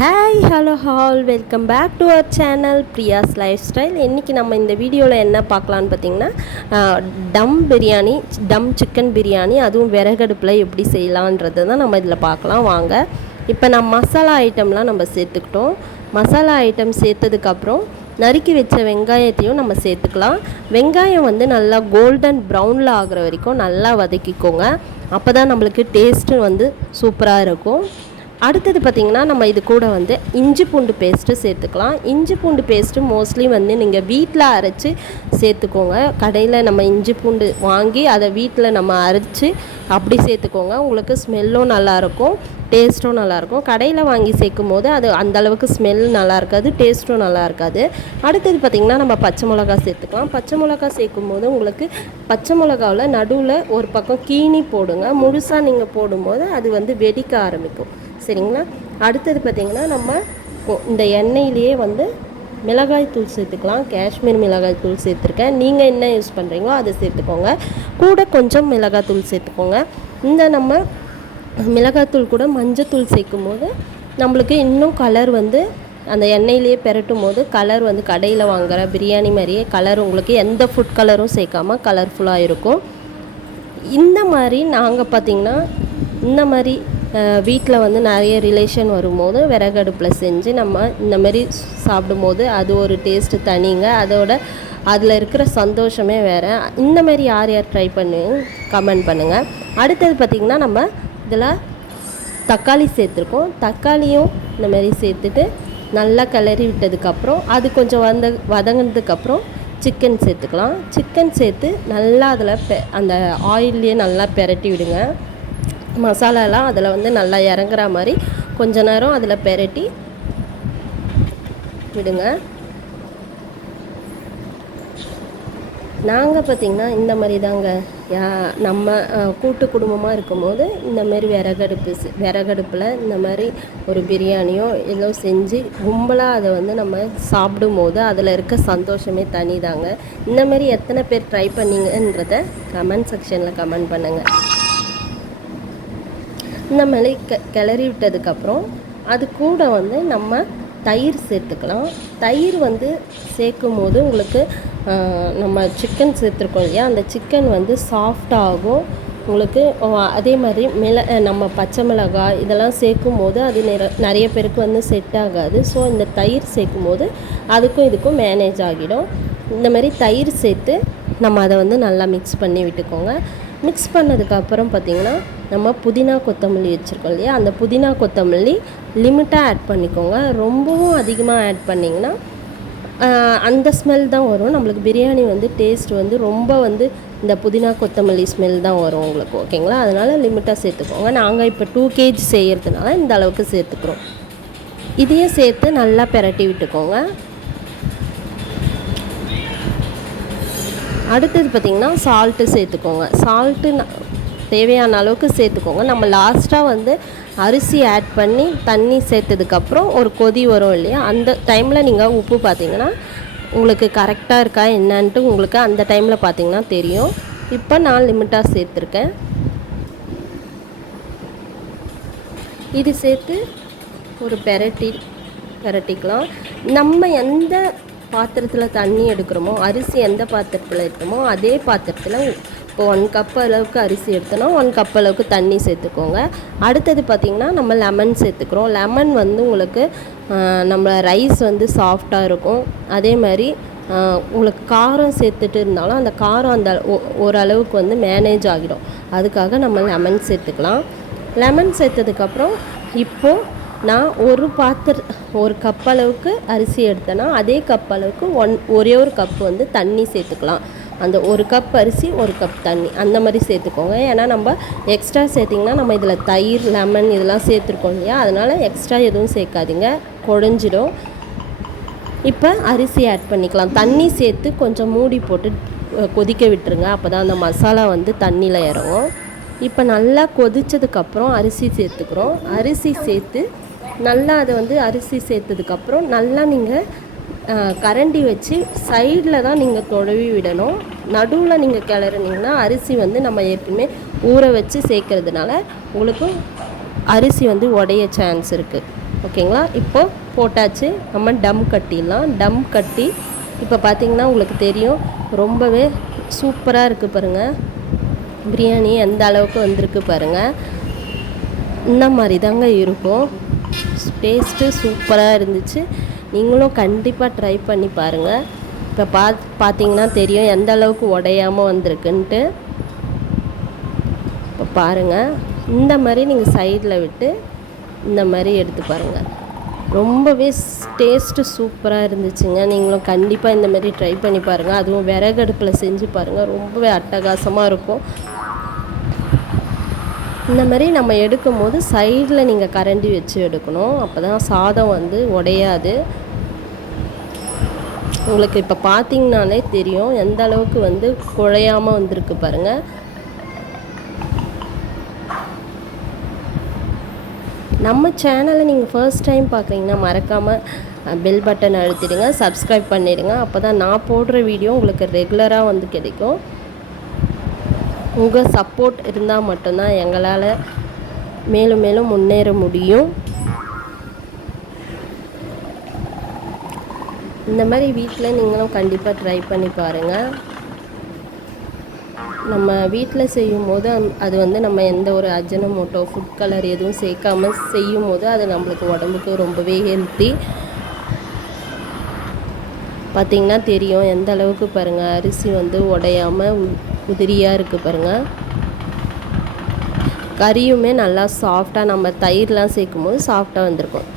Hi hello all welcome back to our channel Priya's lifestyle. இன்றைக்கி நம்ம இந்த வீடியோவில் என்ன பார்க்கலான்னு பார்த்திங்கன்னா டம் பிரியாணி, டம் சிக்கன் பிரியாணி, அதுவும் விறகடுப்பில் எப்படி செய்யலான்றது தான் நம்ம இதில் பார்க்கலாம் வாங்க. இப்போ நம்ம மசாலா ஐட்டம்லாம் நம்ம சேர்த்துக்கிட்டோம். மசாலா ஐட்டம் சேர்த்ததுக்கப்புறம் நறுக்கி வச்ச வெங்காயத்தையும் நம்ம சேர்த்துக்கலாம். வெங்காயம் வந்து நல்லா கோல்டன் ப்ரௌனில் ஆகிற வரைக்கும் நல்லா வதக்கிக்கோங்க. அப்போ தான் நம்மளுக்கு டேஸ்ட்டு வந்து சூப்பராக இருக்கும். அடுத்தது பார்த்திங்கன்னா நம்ம இது கூட வந்து இஞ்சி பூண்டு பேஸ்ட்டு சேர்த்துக்கலாம். இஞ்சி பூண்டு பேஸ்ட்டு மோஸ்ட்லி வந்து நீங்கள் வீட்டில் அரைச்சி சேர்த்துக்கோங்க. கடையில் நம்ம இஞ்சி பூண்டு வாங்கி அதை வீட்டில் நம்ம அரைச்சி அப்படி சேர்த்துக்கோங்க. உங்களுக்கு ஸ்மெல்லும் நல்லாயிருக்கும், டேஸ்ட்டும் நல்லாயிருக்கும். கடையில் வாங்கி சேர்க்கும் போது அது அந்தளவுக்கு ஸ்மெல் நல்லா இருக்காது, டேஸ்ட்டும் நல்லா இருக்காது. அடுத்தது பார்த்திங்கன்னா நம்ம பச்சை மிளகா சேர்த்துக்கலாம். பச்சை மிளகா சேர்க்கும் போது உங்களுக்கு பச்சை மிளகாவில் நடுவில் ஒரு பக்கம் கீனி போடுங்க. முழுசாக நீங்கள் போடும்போது அது வந்து வெடிக்க ஆரம்பிக்கும், சரிங்களா. அடுத்தது பார்த்திங்கன்னா நம்ம இந்த எண்ணெயிலேயே வந்து மிளகாய் தூள் சேர்த்துக்கலாம். காஷ்மீர் மிளகாய் தூள் சேர்த்துருக்கேன். நீங்கள் என்ன யூஸ் பண்ணுறீங்களோ அதை சேர்த்துக்கோங்க. கூட கொஞ்சம் மிளகாய் தூள் சேர்த்துக்கோங்க. இந்த நம்ம மிளகாய்த்தூள் கூட மஞ்சத்தூள் சேர்க்கும் போது நம்மளுக்கு இன்னும் கலர் வந்து அந்த எண்ணெயிலேயே பெரட்டும் போது கலர் வந்து கடையில் வாங்குகிற பிரியாணி மாதிரியே கலர், உங்களுக்கு எந்த ஃபுட் கலரும் சேர்க்காமல் கலர்ஃபுல்லாக இருக்கும். இந்த மாதிரி நாங்கள் பார்த்திங்கன்னா இந்த மாதிரி வீட்டில் வந்து நிறைய ரிலேஷன் வரும்போது விறகடுப்பில் செஞ்சு நம்ம இந்த மாதிரி சாப்பிடும்போது அது ஒரு டேஸ்ட்டு தனிங்க. அதில் இருக்கிற சந்தோஷமே வேறு. இந்த மாதிரி யார் யார் ட்ரை பண்ணி கமெண்ட் பண்ணுங்கள். அடுத்தது பார்த்திங்கன்னா நம்ம இதில் தக்காளி சேர்த்துருக்கோம். தக்காளியும் இந்த மாதிரி சேர்த்துட்டு நல்லா கிளறி விட்டதுக்கப்புறம் அது கொஞ்சம் வதங்கினதுக்கப்புறம் சிக்கன் சேர்த்துக்கலாம். சிக்கன் சேர்த்து நல்லா அதில் அந்த ஆயில்லையே நல்லா பெரட்டி விடுங்க. மசாலாலாம் அதில் வந்து நல்லா இறங்குற மாதிரி கொஞ்ச நேரம் அதில் பெரட்டி விடுங்க. நாங்கள் பார்த்திங்கன்னா இந்த மாதிரி தாங்க நம்ம கூட்டு குடும்பமாக இருக்கும்போது இந்த மாதிரி விறகடுப்பில் இந்த மாதிரி ஒரு பிரியாணியோ ஏதோ செஞ்சு கும்பலாக அதை வந்து நம்ம சாப்பிடும்போது அதில் இருக்க சந்தோஷமே தனி தாங்க. இந்த மாதிரி எத்தனை பேர் ட்ரை பண்ணிங்கன்றதை கமெண்ட் செக்ஷனில் கமெண்ட் பண்ணுங்கள். இந்த மாதிரி கிளறி விட்டதுக்கப்புறம் அது கூட வந்து நம்ம தயிர் சேர்த்துக்கலாம். தயிர் வந்து சேர்க்கும் போது உங்களுக்கு நம்ம சிக்கன் சேர்த்துருக்கோம் இல்லையா, அந்த சிக்கன் வந்து சாஃப்டாகும் உங்களுக்கு. அதே மாதிரி நம்ம பச்சை மிளகாய் இதெல்லாம் சேர்க்கும் போது அது நிறைய பேருக்கு வந்து செட் ஆகாது. ஸோ இந்த தயிர் சேர்க்கும் போது அதுக்கும் இதுக்கும் மேனேஜ் ஆகிடும். இந்த மாதிரி தயிர் சேர்த்து நம்ம அதை வந்து நல்லா மிக்ஸ் பண்ணி விட்டுக்கோங்க. மிக்ஸ் பண்ணதுக்கப்புறம் பார்த்திங்கன்னா நம்ம புதினா கொத்தமல்லி வச்சுருக்கோம் இல்லையா, அந்த புதினா கொத்தமல்லி லிமிட்டாக ஆட் பண்ணிக்கோங்க. ரொம்பவும் அதிகமாக ஆட் பண்ணிங்கன்னா அந்த ஸ்மெல் தான் வரும். நம்மளுக்கு பிரியாணி வந்து டேஸ்ட் வந்து ரொம்ப வந்து இந்த புதினா கொத்தமல்லி ஸ்மெல் தான் வரும் உங்களுக்கு, ஓகேங்களா. அதனால் லிமிட்டாக சேர்த்துக்கோங்க. நாங்கள் இப்போ 2 kg செய்கிறதுனால இந்த அளவுக்கு சேர்த்துக்கிறோம். இதையே சேர்த்து நல்லா பெரட்டி விட்டுக்கோங்க. அடுத்தது பார்த்திங்கன்னா சால்ட்டு சேர்த்துக்கோங்க. சால்ட்டு தேவையான அளவுக்கு சேர்த்துக்கோங்க. நம்ம லாஸ்ட்டாக வந்து அரிசி ஆட் பண்ணி தண்ணி சேர்த்ததுக்கப்புறம் ஒரு கொதி வரும் இல்லையா, அந்த டைமில் நீங்கள் உப்பு பார்த்திங்கன்னா உங்களுக்கு கரெக்டாக இருக்கா என்னன்ட்டு உங்களுக்கு அந்த டைமில் பார்த்திங்கன்னா தெரியும். இப்போ நான் லிமிட்டாக சேர்த்துருக்கேன். இது சேர்த்து ஒரு பெரட்டிக்கலாம். நம்ம எந்த பாத்திரத்தில் தண்ணி எடுக்கிறோமோ, அரிசி எந்த பாத்திரத்தில் எடுக்கிறோமோ அதே பாத்திரத்தில் இப்போ 1 கப் அளவுக்கு அரிசி எடுத்தோன்னா 1 கப் அளவுக்கு தண்ணி சேர்த்துக்கோங்க. அடுத்தது பார்த்திங்கன்னா நம்ம லெமன் சேர்த்துக்கிறோம். லெமன் வந்து உங்களுக்கு நம்ம ரைஸ் வந்து சாஃப்டாக இருக்கும். அதே மாதிரி உங்களுக்கு காரம் சேர்த்துட்டு இருந்தாலும் அந்த காரம் அந்த ஓரளவுக்கு வந்து மேனேஜ் ஆகிடும். அதுக்காக நம்ம லெமன் சேர்த்துக்கலாம். லெமன் சேர்த்ததுக்கப்புறம் இப்போது நான் ஒரு கப் அளவுக்கு அரிசி எடுத்தேன்னா அதே கப் அளவுக்கு ஒரே ஒரு கப் வந்து தண்ணி சேர்த்துக்கலாம். அந்த 1 கப் அரிசி 1 கப் தண்ணி அந்த மாதிரி சேர்த்துக்கோங்க. ஏன்னா நம்ம எக்ஸ்ட்ரா சேர்த்திங்கன்னா நம்ம இதில் தயிர் லெமன் இதெல்லாம் சேர்த்துருக்கோம் இல்லையா, அதனால் எக்ஸ்ட்ரா எதுவும் சேர்க்காதீங்க, குழஞ்சிடும். இப்போ அரிசி ஆட் பண்ணிக்கலாம். தண்ணி சேர்த்து கொஞ்சம் மூடி போட்டு கொதிக்க விட்டுருங்க. அப்போ தான் அந்த மசாலா வந்து தண்ணியில் இறங்கும். இப்போ நல்லா கொதித்ததுக்கப்புறம் அரிசி சேர்த்துக்கிறோம். அரிசி சேர்த்து நல்லா அதை வந்து அரிசி சேர்த்ததுக்கப்புறம் நல்லா நீங்கள் கரண்டி வச்சு சைடில் தான் நீங்கள் தொடுவி விடணும். நடுவில் நீங்கள் கிளறினீங்கன்னா அரிசி வந்து நம்ம ஏற்கனவே ஊற வச்சு சேர்க்கறதுனால உங்களுக்கு அரிசி வந்து உடைய சான்ஸ் இருக்குது, ஓகேங்களா. இப்போ போட்டாச்சு, நம்ம டம் கட்டிடலாம். டம் கட்டி இப்போ பார்த்திங்கன்னா உங்களுக்கு தெரியும், ரொம்பவே சூப்பராக இருக்குது பாருங்கள். பிரியாணி எந்த அளவுக்கு வந்திருக்கு பாருங்கள். இந்த மாதிரி தாங்க இருக்கும். டேஸ்ட்டு சூப்பராக இருந்துச்சு. நீங்களும் கண்டிப்பாக ட்ரை பண்ணி பாருங்கள். இப்போ பார்த்திங்கன்னா தெரியும் எந்த அளவுக்கு உடையாமல் வந்திருக்குன்ட்டு. இப்போ பாருங்கள், இந்த மாதிரி நீங்கள் சைடில் விட்டு இந்த மாதிரி எடுத்து பாருங்கள். ரொம்பவே டேஸ்ட்டு சூப்பராக இருந்துச்சுங்க. நீங்களும் கண்டிப்பாக இந்த மாதிரி ட்ரை பண்ணி பாருங்கள். அதுவும் விறகடுப்பில் செஞ்சு பாருங்கள், ரொம்பவே அட்டகாசமாக இருக்கும். இந்த மாதிரி நம்ம எடுக்கும் போது சைடில் நீங்கள் கரண்டி வச்சு எடுக்கணும். அப்போ தான் சாதம் வந்து உடையாது. உங்களுக்கு இப்போ பார்த்திங்கனாலே தெரியும் எந்த அளவுக்கு வந்து குழையாமல் வந்திருக்கு பாருங்கள். நம்ம சேனலை நீங்கள் ஃபர்ஸ்ட் டைம் பார்க்குறீங்கன்னா மறக்காமல் பெல் பட்டன் அழுத்திடுங்க, சப்ஸ்கிரைப் பண்ணிடுங்க. அப்போ தான் நான் போடுற வீடியோ உங்களுக்கு ரெகுலராக வந்து கிடைக்கும். உங்கள் சப்போர்ட் இருந்தால் மட்டும்தான் எங்களால் மேலும் மேலும் முன்னேற முடியும். இந்த மாதிரி வீட்டில் நீங்களும் கண்டிப்பாக ட்ரை பண்ணி பாருங்கள். நம்ம வீட்டில் செய்யும் போது அது வந்து நம்ம எந்த ஒரு அஜினோமோட்டோ ஃபுட் கலர் எதுவும் சேர்க்காமல் செய்யும் போது அது நம்மளுக்கு உடம்புக்கு ரொம்பவே ஹெல்த்தி. பார்த்திங்கன்னா தெரியும் எந்த அளவுக்கு பாருங்கள், அரிசி வந்து உடையாமல் உதிரியாக இருக்குது பாருங்கள். கறியுமே நல்லா சாஃப்டாக, நம்ம தயிர்லாம் சேர்க்கும் போது சாஃப்டாக வந்திருக்கும்.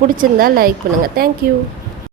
பிடிச்சிருந்தா லைக் பண்ணுங்கள். தேங்க்யூ.